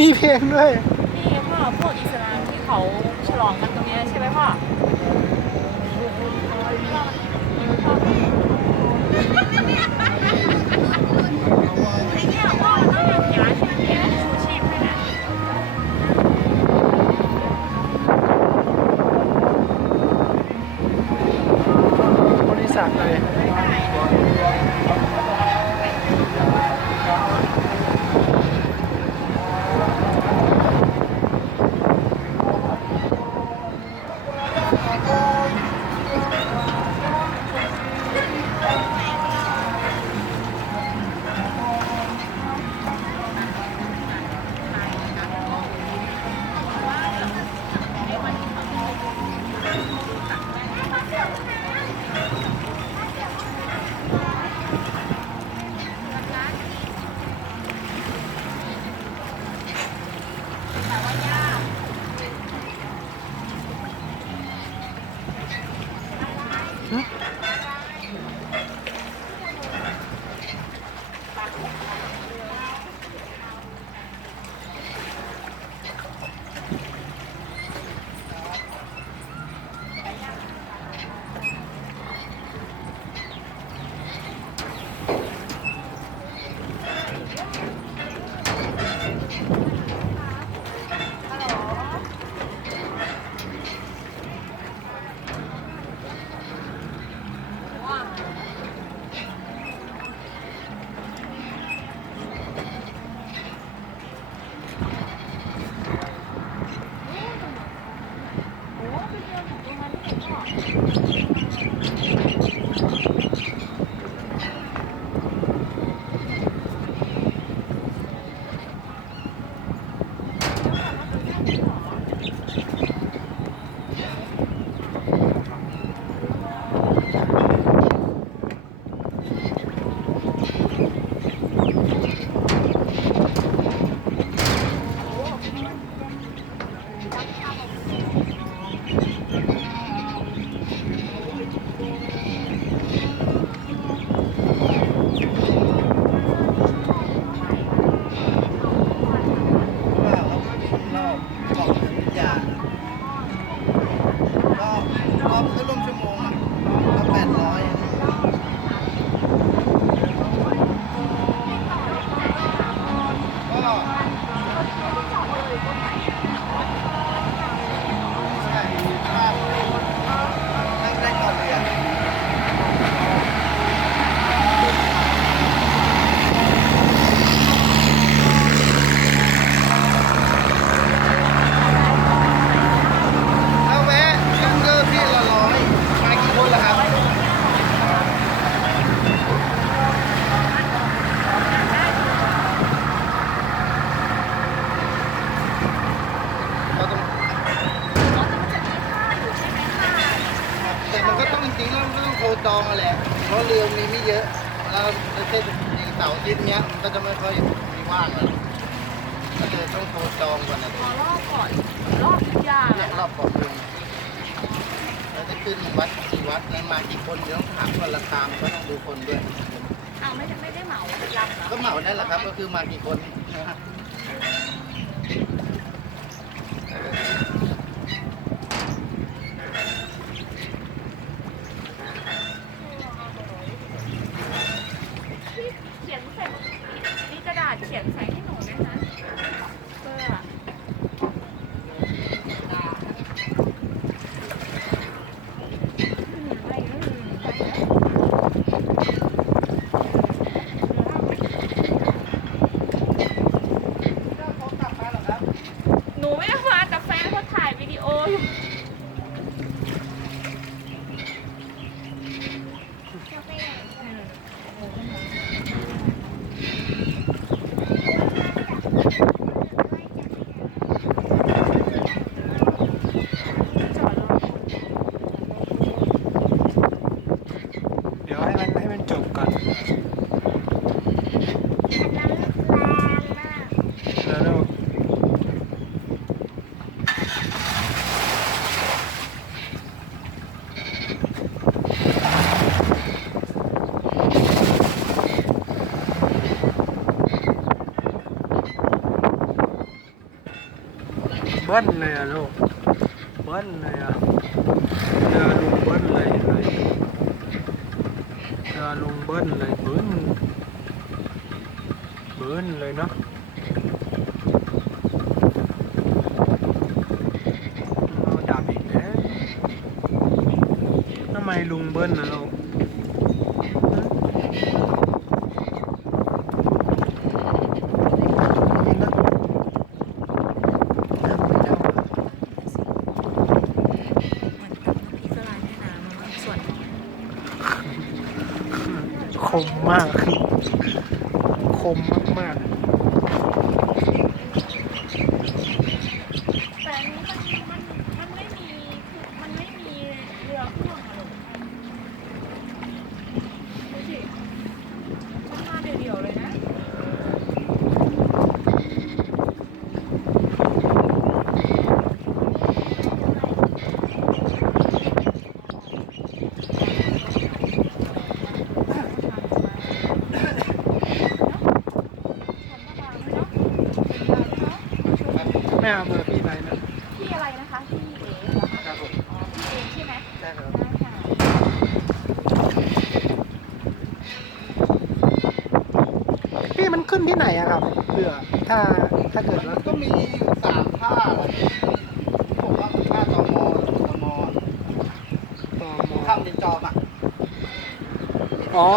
มีเพลงด้วยนี่พ่อพวกอิสลามที่เขาฉลองกันตรงนี้ใช่ไหมพ่อบริษัทเลยจองมาแหละเพราะเรือมีไม่เยอะแล้วในเทศเสาร์อาทิตย์เนี้ยมันก็จะไม่ค่อยมีว่างเลยก็เลยต้องโทรจองก่อนนะรอบก่อนรอบทุกอย่างรอบก่อนเลยเราจะขึ้นวัดกี่วัดแล้วมากี่คนเดี๋ยวต้องถามคนราคาก็ต้องดูคนด้วยอ้าวไม่ได้เหมาเป็นลำเหรอก็เหมานั่นแหละครับก็คือมากี่คนเขียนใส่ให้หนูด้วยนะเบอร์อะ เบิ้ลเลยอะลูกเบิ้ลเลยอะเรือลุงเบิ้ลเลยเรือลุงเบิ้ลเลยบึ้นเลยเนาะเอาดับอีกแล้วทำไมลุงเบิ้ลนะลูกคมมากคมมากแต่อันนี้มันไม่มีมันไม่มีเรือพ่วงอะลูกดูสิมันมาเดี่ยวๆเลยนะแม่เอาเบอร์พี่ไปนะ พี่อะไรนะคะพี่เอ๋เหรอคะ ครับผม อ๋อพี่เอ๋ใช่ไหม ได้ครับ ได้ค่ะ พี่มันขึ้นที่ไหนอะครับเรือถ้าเกิดว่า ก็มีอยู่3 ท่าผมว่าท่าตมข้ามเป็นจอมอ่ะ อ๋อ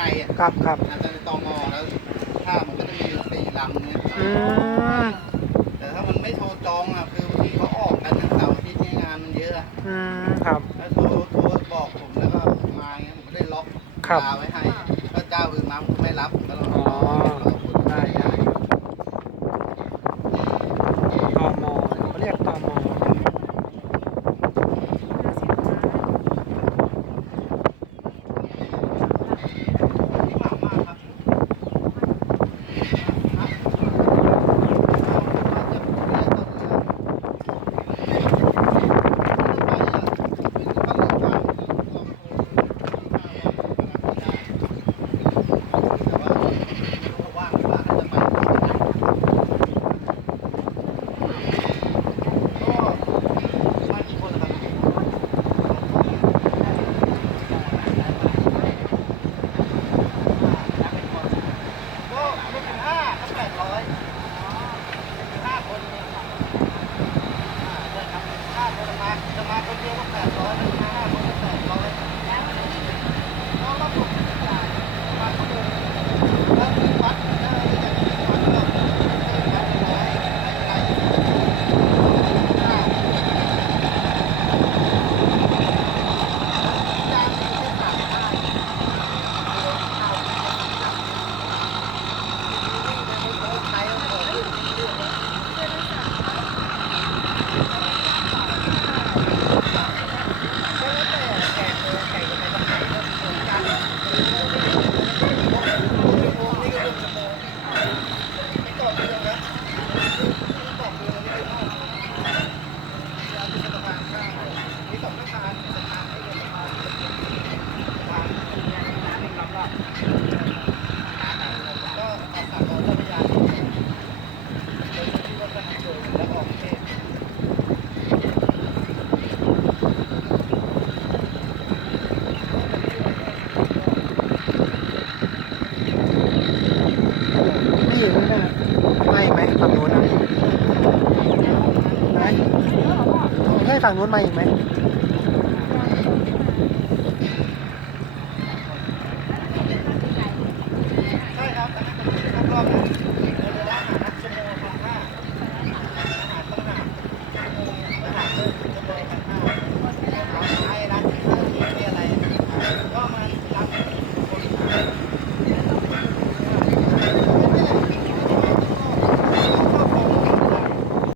ในอ่ะ ครับอาจจะเป็นตมแล้วท่ามันก็จะมีอยู่4 ลำเนี่ย ม แต่ถ้ามันไม่โทรจองอ่ะคือบางทีเขาออกกันอย่างเสาร์อาทิตย์เนี่ยงานมันเยอะอะ ครับ แล้วโทรบอกผมแล้วก็มาอย่างเงี้ยผมก็ได้ล็อก ครับ ลาไว้ให้ถ้าเจ้าอื่นมาผมไม่รับผมก็รอ อ๋อ ได้ตมเขาเรียกตมจะมาคนเดียวก็800จะมา5 คนก็800แล้วก็ผมมาคนเดียวแล้วที่วัดได้จากที่วัดก็นี่อยู่นี่นะไม่ไหมฝั่งนู้นนะไหมให้ฝั่งนู้นมาอีกไหม